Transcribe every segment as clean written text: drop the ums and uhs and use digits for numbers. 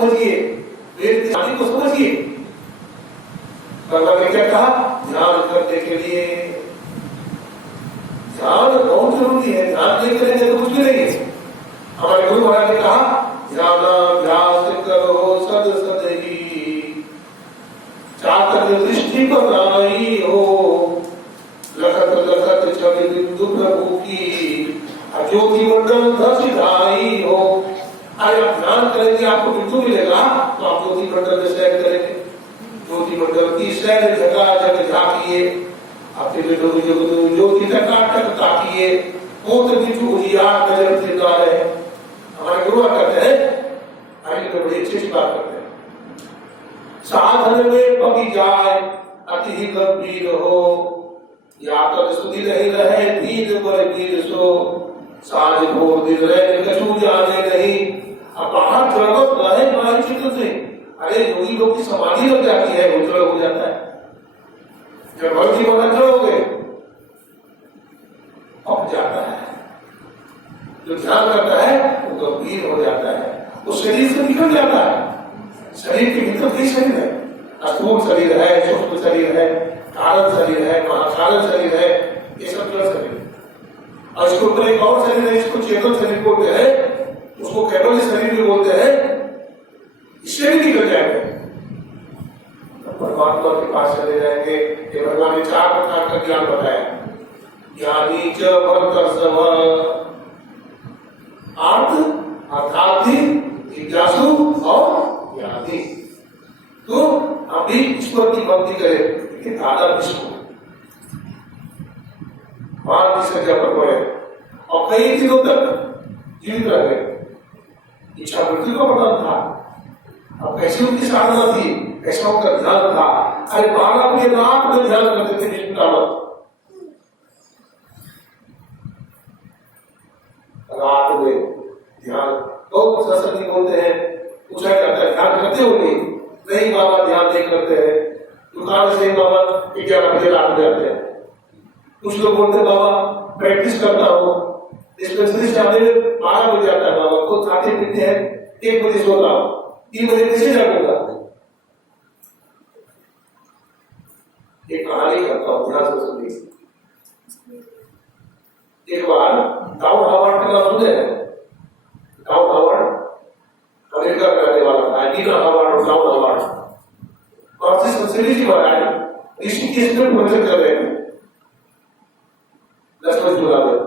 समझिए, वेद की वाणी को समझिए। बाबा ने क्या कहा? ध्यान करने के लिए ध्यान बहुत जरूरी है, ध्यान नहीं करेंगे तो कुछ भी नहीं है। हमारे गुरु महाराज ने कहा ध्यानाभ्यास करो सद सदही, चातक दृष्टि बनाई हो, लखत लखत छवि बिंदु प्रभु की, ज्योति मंडल धसिधाई हो। अरे आप ध्यान करेंगे आपको बिंदु मिलेगा तो आप ज्योति मंडल में सैर करेंगे, ज्योति मंडल की सैर जगह जगह झाकिए, अपने ज्योति टकाटक ताकिए, पोत बिंदु उजियार नजर से जा रहे हैं। हमारे गुरु कहते हैं, आगे में बड़ी अच्छी बात करते हैं, साधन में पगी जाए अति ही गंभीर हो, या तो स्तुति नहीं रहे धीर पर वीर सो, साज भोर दिन रहे कछु जाने नहीं, अब बाहर जगत रहे मारे चित्र से। अरे योगी लोग की समाधि लग जाती है, उज्जवल हो जाता है। जब हर जीवन अज्जल हो गए पक जाता है, जो ध्यान करता है वो गंभीर हो जाता है, वो शरीर से निकल जाता है। शरीर के भीतर कई शरीर है, स्थूल शरीर है, सूक्ष्म शरीर है, कारण शरीर है, महाकारण शरीर है, ये सब जड़ शरीर। और इसके ऊपर एक और शरीर है, इसको चेतन शरीर बोलते हैं, उसको केवल शरीर भी बोलते हैं, इससे भी निकल जाएंगे तो परमात्मा के पास चले जाएंगे। ये भगवान ने 4 प्रकार का ज्ञान बताया, ज्ञानी च वर्तस्व, अर्थ अर्थार्थी, जिज्ञासु और ज्ञानी। तो हम भी ईश्वर की भक्ति करें कि दादा विष्णु मान की सजा पर हुए और कई दिनों तक जीवित रह गए। इच्छा मृत्यु का वर्णन था, अब कैसे उनकी साधना थी, कैसा उनका ध्यान था। अरे 12 बजे रात में ध्यान करते थे विष्णु का रात में ध्यान। तो सत्संगी बोलते हैं, पूछा जाता है ध्यान करते हो नहीं बाबा ध्यान नहीं करते हैं, दुकान से बाबा 11 बजे रात में आते हैं। कुछ लोग बोलते हैं बाबा प्रैक्टिस करता हूँ, स्पेशलिस्ट आने में 12 बजे आता है बाबा, खुद खाते पीते हैं, 1 बजे सोता हूँ, 3 बजे कैसे जागूंगा। एक कहानी करता हूँ, ध्यान से सुनिए। एक बार डाउन हावर्ड का नाम सुने? डाउन हावर्ड अमेरिका में रहने वाला था, नीना हावर्ड और डाउन हावर्ड। फ्रांसिस जी महाराज ऋषिकेश में प्रवचन कर रहे हैं 10 जुलाई में।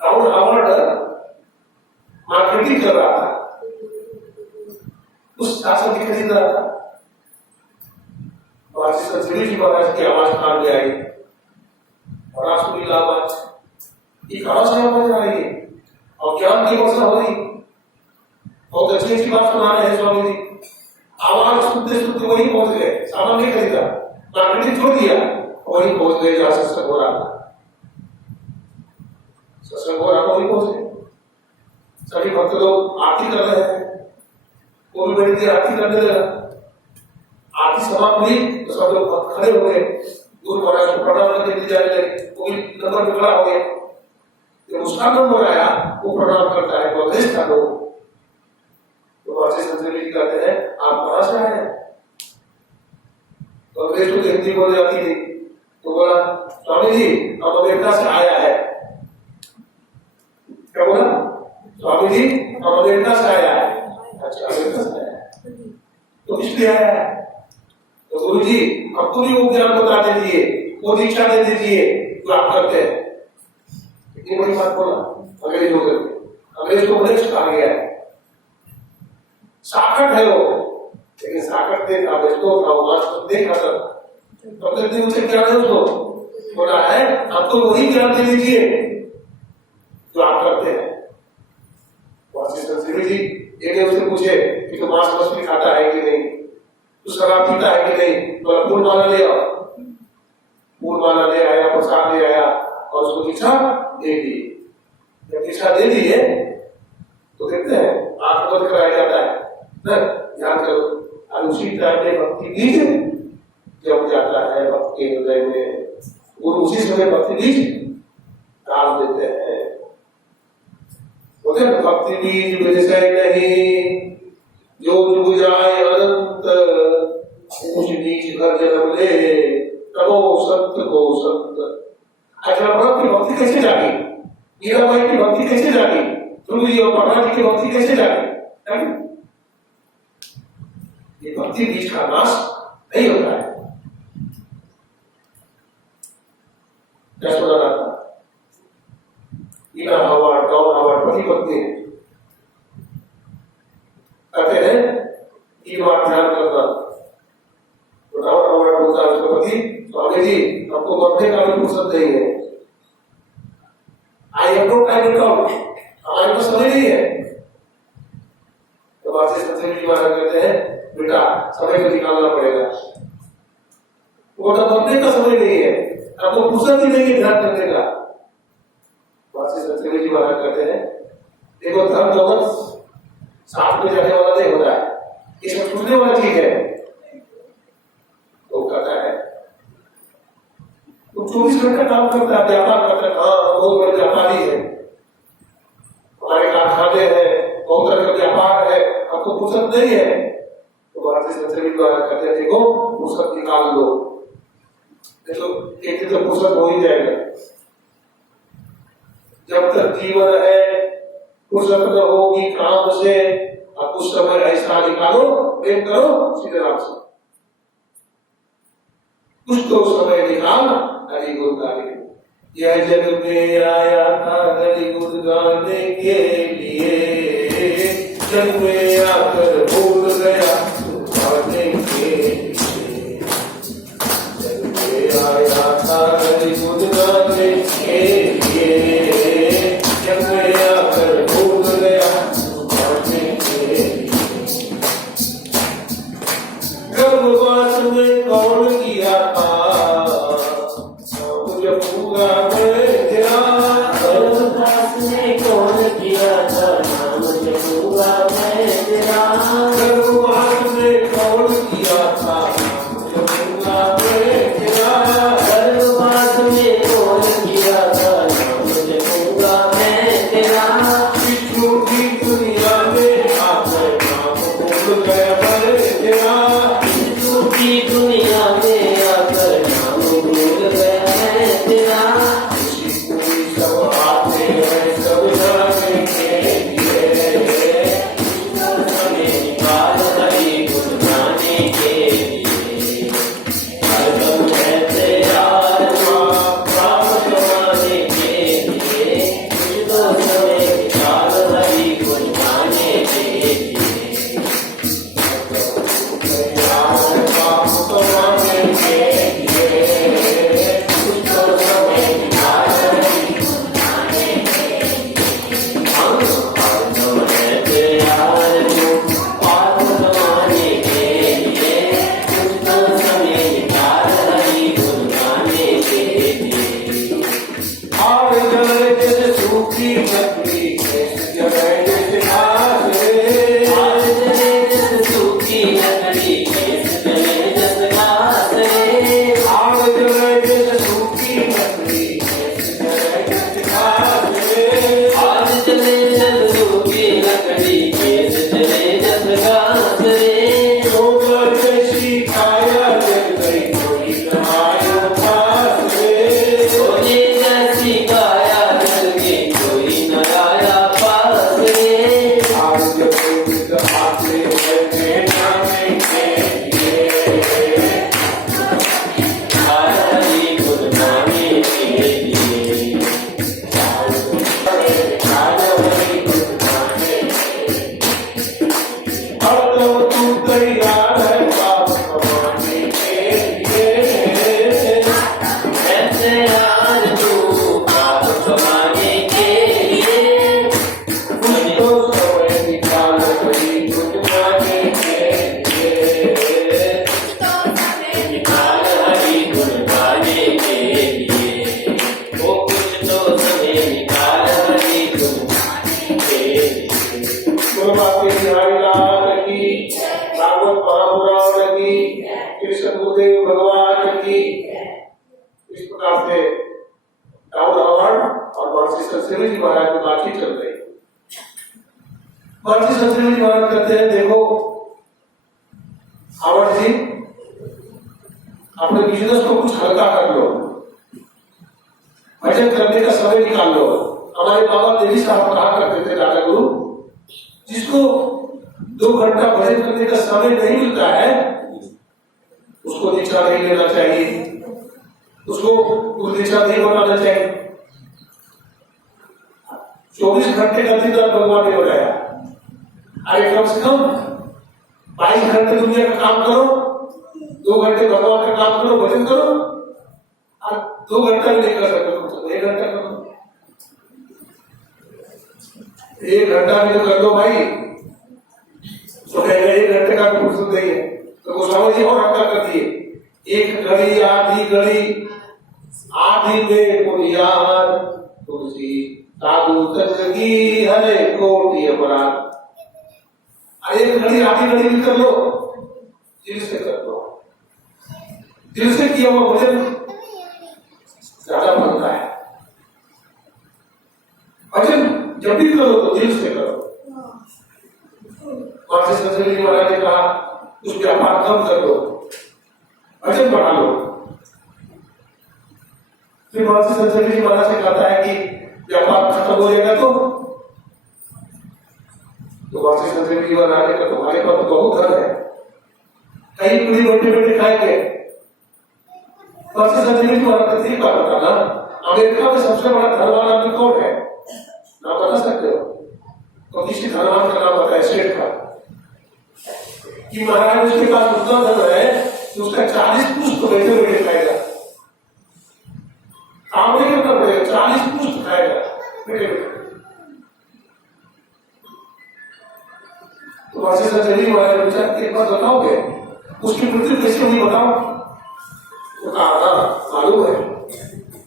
डाउन हावर्ड मार्केटिंग कर रहा था, उस शासन की खरीद रहा था। फ्रांसिस जी महाराज की आवाज कान में आई और राष्ट्रपति आवाज, ये कहां से आवाज आ रही है और ज्ञान की वर्षा हो रही। बहुत अच्छी अच्छी बात सुना रहे हैं स्वामी जी, आवाज सुनते सुनते वही पहुंच गए, सामान नहीं खरीदा, मार्केटिंग छोड़ दिया, वही पहुंच गए जहां सत्संग हो रहा था। सत्संग हो रहा था वही पहुंच गए। सभी भक्त लोग आरती कर रहे हैं, वो भी बड़ी देर आरती करने लगा। आरती समाप्त हुई तो सब लोग खड़े हो गए, गुरु महाराज को प्रणाम करने के लिए जाने लगे, वो भी नंबर में खड़ा हो गया। जब उसका नंबर आया वो प्रणाम करता है, कांग्रेस का लोग तो वहां से संतरी कहते हैं आप कहां से आए? कांग्रेस को हिंदी बोल जाती थी, तो बोला स्वामी जी हम अमेरिका से आया है। क्या बोला? स्वामी जी हम अमेरिका से आया है। अच्छा अमेरिका से आया है, तो किस लिए आया है? तो गुरु जी हमको भी वो ज्ञान बता दीजिए, वो दीक्षा दे दीजिए जो आप करते हैं। इतनी बड़ी बात बोला अंग्रेज लोग, अंग्रेज को वरिष्ठ कहा गया है। साकट है वो, लेकिन साकट देखा बेस्तो था, वो देखा था, तो कहते उसे क्या है उसको बोला है आपको वही ज्ञान दे दीजिए जो आप करते हैं। जी एक उससे पूछे कि तो मांस मछली खाता है कि नहीं, तो शराब पीता है कि नहीं, तो फूल माला ले आओ। फूल माला ले आया, प्रसाद ले आया और उसको दीक्षा दे दी। जब दीक्षा दे दी है तो देखते हैं आंख बंद कराया जाता है, ध्यान करो। और उसी टाइम में भक्ति बीज जब जाता है भक्त के हृदय में, वो उसी समय भक्ति बीज डाल देते हैं। बोलते हैं भक्ति भक्ति बीज विषय नहीं, जो बुझाए अनंत, ऊंच नीच भर जन्म ले, तमो संत को संत। अच्छा भक्त की भक्ति कैसे जागी, मीराबाई की भक्ति कैसे जागी, ध्रुव जी और पटना जी की भक्ति कैसे जागी? ये भक्ति बीज का नाश नहीं होता है। पति पत्नी कहते हैं ये बात ध्यान करना। बोलता है उसका पति, स्वामी जी आपको मरने का भी फुर्सत नहीं है, I have no time at all, हमारे पास समय नहीं है। तो बात सत्यजी महाराज कहते हैं बेटा समय को निकालना पड़ेगा, वो मरने का समय नहीं है, आपको फुर्सत ही नहीं है ध्यान करने का। सत्यजी महाराज कहते हैं देखो धन दौलत साथ में जाने वाला नहीं होता है, इसमें छूटने वाली चीज है। तो कहता है तो 24 घंटे काम करता है, व्यापार करता है, हाँ बहुत बड़े व्यापारी है, हमारे कारखाने हैं, बहुत तरह का व्यापार है, आपको फुर्सत नहीं है। तो भारतीय सत्यजी महाराज कहते हैं देखो फुर्सत निकाल लो, तो एक दिन तो फुर्सत हो ही जाएगा। जब तक जीवन है फुर्सत न होगी काम से, अब उस समय ऐसा निकालो, प्रेम करो सीधे राम से, कुछ तो समय निकाल हरि गुण गाने। यह जग में आया था हरि गुण गाने के लिए, जग में आकर भूल गया गाने के लिए। जग में आया था हरि गुण गाने के लिए, जग में आकर भूल गया गाने के लिए। गर्भवास में कौन किया था मुझे पूरा मेरा, गर्भवास में कौन किया था मुझे पूरा मेरा, गर्भवास में कौन किया था मुझे पूरा मेरा, गर्भवास में कौन किया था मुझे पूरा मेरा। विष्णु की दुनिया में आकर नाम भूल गया मेरा, की दुनिया में आकर नाम भूल गया है तेरा। किसी को सब आते हैं सब जाने के लिए, समय निकाल हरि गुण गाने के लिए। हरदम है तेरा प्राप्त कमाने के लिए, कुछ तो समय निकाल हरि गुण गाने के लिए। महर्षि संजय जी महाराज कहते हैं, देखो आवड़ जी, अपने बिजनेस को कुछ हल्का कर लो, भजन करने का समय निकाल लो। हमारे बाबा देवी साहब कहा करते थे, दादा गुरु, जिसको 2 घंटा भजन करने का समय नहीं मिलता है उसको दीक्षा नहीं लेना चाहिए, उसको दीक्षा नहीं बनाना चाहिए। 24 घंटे का दिन भगवान ने बनाया, अरे कम से कम 22 घंटे दुनिया का काम करो, 2 घंटे भगवान का काम करो, भजन करो। और 2 घंटा भी नहीं कर सकते तुम, 1 घंटा करो, 1 घंटा भी तो कर लो भाई। तो 1 घंटे का भी फुर्सत नहीं है, तो गोस्वामी जी और हल्का कर दिए, 1 घड़ी आधी घड़ी आधी में बुनियाद तुलसी साधु तजगी हरे कोटि अपराध। 1 घड़ी आधी घड़ी भी कर लो, दिल से कर लो, दिल से किया हुआ भजन ज्यादा बनता है। भजन जब भी करो तो दिल से करो। महर्षि संजय जी महाराज ने कहा, उस व्यापार कम कर दो, भजन बढ़ा लो। फिर महर्षि संजय जी महाराज से कहता है कि व्यापार खत्म हो जाएगा तो महर्षि संजय जी महाराज ने कहा, तुम्हारे पास बहुत धन है, कई पीढ़ी बैठे बैठे खाएंगे। महर्षि संजय जी महाराज ने ठीक बात बताना, अमेरिका में सबसे बड़ा धन वाला आदमी कौन है, नाम बता सकते हो? तो किसी धनवान का नाम बताया, स्टेट का, कि महाराज उसके पास उतना धन है कि उसका 40 पुष्ट बैठे बैठे खाएगा, काम नहीं करना पड़ेगा, 40 पुष्ट खाएगा बैठे बैठे। तो महर्षि संजय जी महाराज ने पूछा, एक बात बताओगे उसकी मृत्यु कैसे हुई बताओ? तो कहा मालूम है,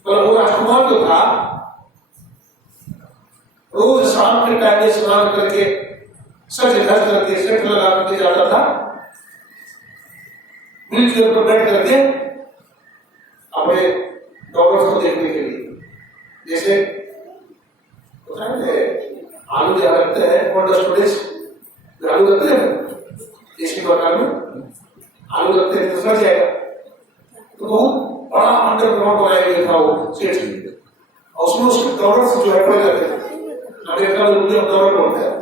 पर वो राजकुमार जो था रोज शाम के टाइम में स्नान करके सच धज करके सेठ लगा करके जाता था, व्हीलचेयर पर बैठ करके अपने डॉक्टर्स को देखने के लिए। जैसे आलू जहाँ रखते हैं, आलू रखते हैं इसकी दुकान में आलू रखते हैं तो सड़ जाएगा, तो बहुत बड़ा अंडरग्राउंड बनाया गया था वो सेठ, और उसमें उसके डॉक्टर्स जो है पड़े जाते थे। अमेरिका में उनके डॉलर बोलते हैं,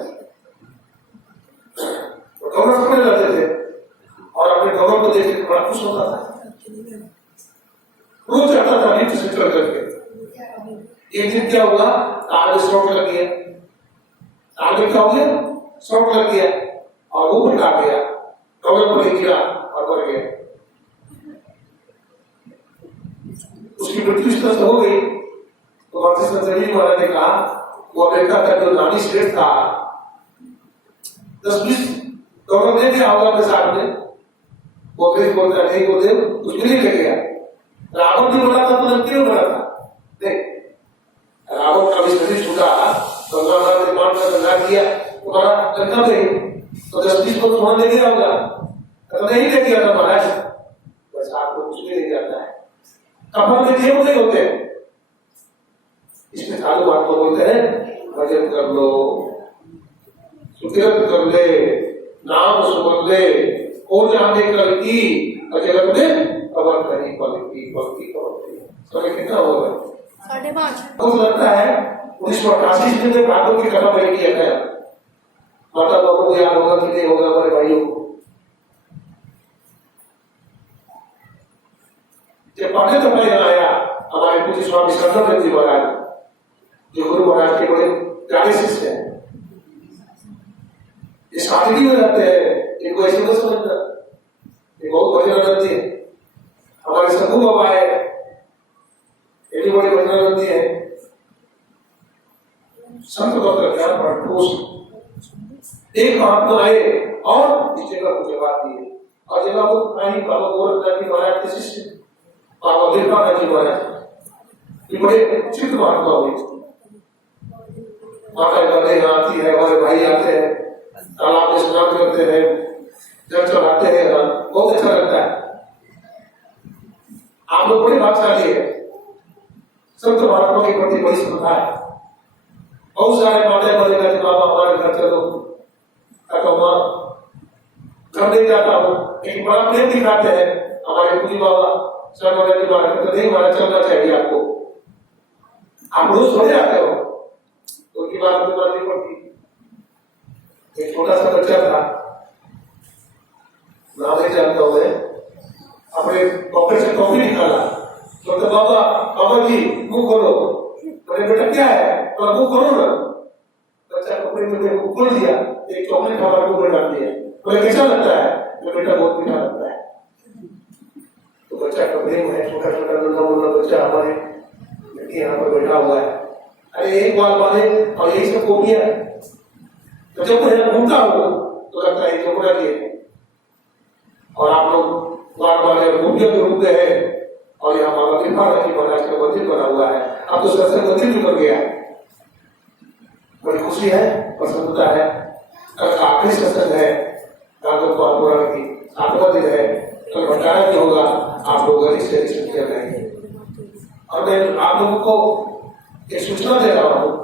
डॉलर पकड़े जाते थे और अपने डॉलर को देख के बड़ा खुश होता था, रोज जाता था लिफ्ट से चढ़ करके। एक दिन क्या हुआ, आगे शॉर्ट लग गया, आगे क्या हो गया, शॉर्ट लग गया और वो उल्टा गया, डॉलर पर गिरा और मर गया। उसकी मृत्यु इस तरह से हो गई। तो महर्षि संजय जी महाराज ने कहा, वो अमेरिका का जो रानी स्टेट था, 10-20 डॉलर दे दिया होगा अपने साथ में, वो फिर बोलता नहीं, वो दे कुछ भी नहीं ले गया। रावण भी बना था तो लंकी में बना था, नहीं रावण का भी शरीर छूटा, गंगा माता ने मान कर गंगा किया, तुम्हारा लंका में तो 10-20 को सोना ले गया होगा, तो नहीं ले गया था महाराज, बस आपको कुछ भी नहीं जाता है, कपड़ में जेब नहीं होते। इसमें साधु बात को बोलते हैं, भजन कर लो, सुकिरत कर ले, नाम सुन ले, ओ जाने कल की जगत में खबर करी पल की समय कितना होगा 5:30। तो लगता है 1988 में भागवत की कथा मैंने किया था, माता बाबू को याद होगा कि नहीं होगा हमारे भाइयों को। जब पढ़ने तो मैं आया हमारे पूज्य स्वामी शंकरानंद जी महाराज, जो गुरु महाराज के बड़े प्यारे शिष्य हैं, ये सादगी में रहते हैं, इनको ऐसे मत समझना, ये बहुत भजनानंदी है। हमारे सदगुरु बाबा है, ये भी बड़े भजनानंदी है। संत भक्त ज्ञान भरपूर एक महात्मा आए और इस जगह को जवाब दिए, और जगह को बाबा गोरखनाथ जी महाराज के शिष्य बाबा वीरपाल जी महाराज, ये बड़े चित्त महात्मा हुए। माता गंगा यहाँ आती है, हमारे भाई आते हैं, तालाब में स्नान करते हैं, जल चढ़ाते हैं, बहुत अच्छा लगता है। आप लोग बड़ी भाग्यशाली है, संत महात्मा के प्रति बड़ी श्रद्धा है। बहुत सारे माता बनेगा कि बाबा हमारे घर चलो, सब नहीं जाता हूँ, एक बड़ा प्रेम दिखाते हैं हमारे पूजी बाबा सर वगैरह की बात करते नहीं, हमारा चलना चाहिए आपको। आप रोज सो जाते हो, तो उनकी बात को माननी पड़ती। एक छोटा सा बच्चा था, नाम नहीं जानता हूँ मैं, अपने पॉकेट से कॉफी निकाला, तो बाबा बाबा जी मुंह खोलो। बोले बेटा क्या है? तो मुंह खोलो ना। बच्चा कपड़े में मुंह खोल दिया, एक चॉकलेट हमारे मुंह में डाल दिया। बोले कैसा लगता है? तो बेटा बहुत मीठा लगता है। तो बच्चा कपड़े में है, छोटा छोटा नन्हा मुन्ना बच्चा हमारे यहाँ पर बैठा हुआ है। अरे एक बार माने और यही सब हो गया। तो जब मैं घूमता हूँ तो लगता है चोपड़ा की है, और आप लोग बार बार घूमियों के रूप में है, और यहाँ बाबा कृपा राखी महाराज का मंदिर बना हुआ है। अब तो सत्संग मंदिर भी बन गया है, बड़ी खुशी है, प्रसन्नता है। कल आखिरी सत्संग है भागवत पुराण की, 8वां दिन है, कल भंडारा भी होगा। आप लोग गली से रहेंगे, और मैं आप लोगों को एक सूचना दे रहा हूँ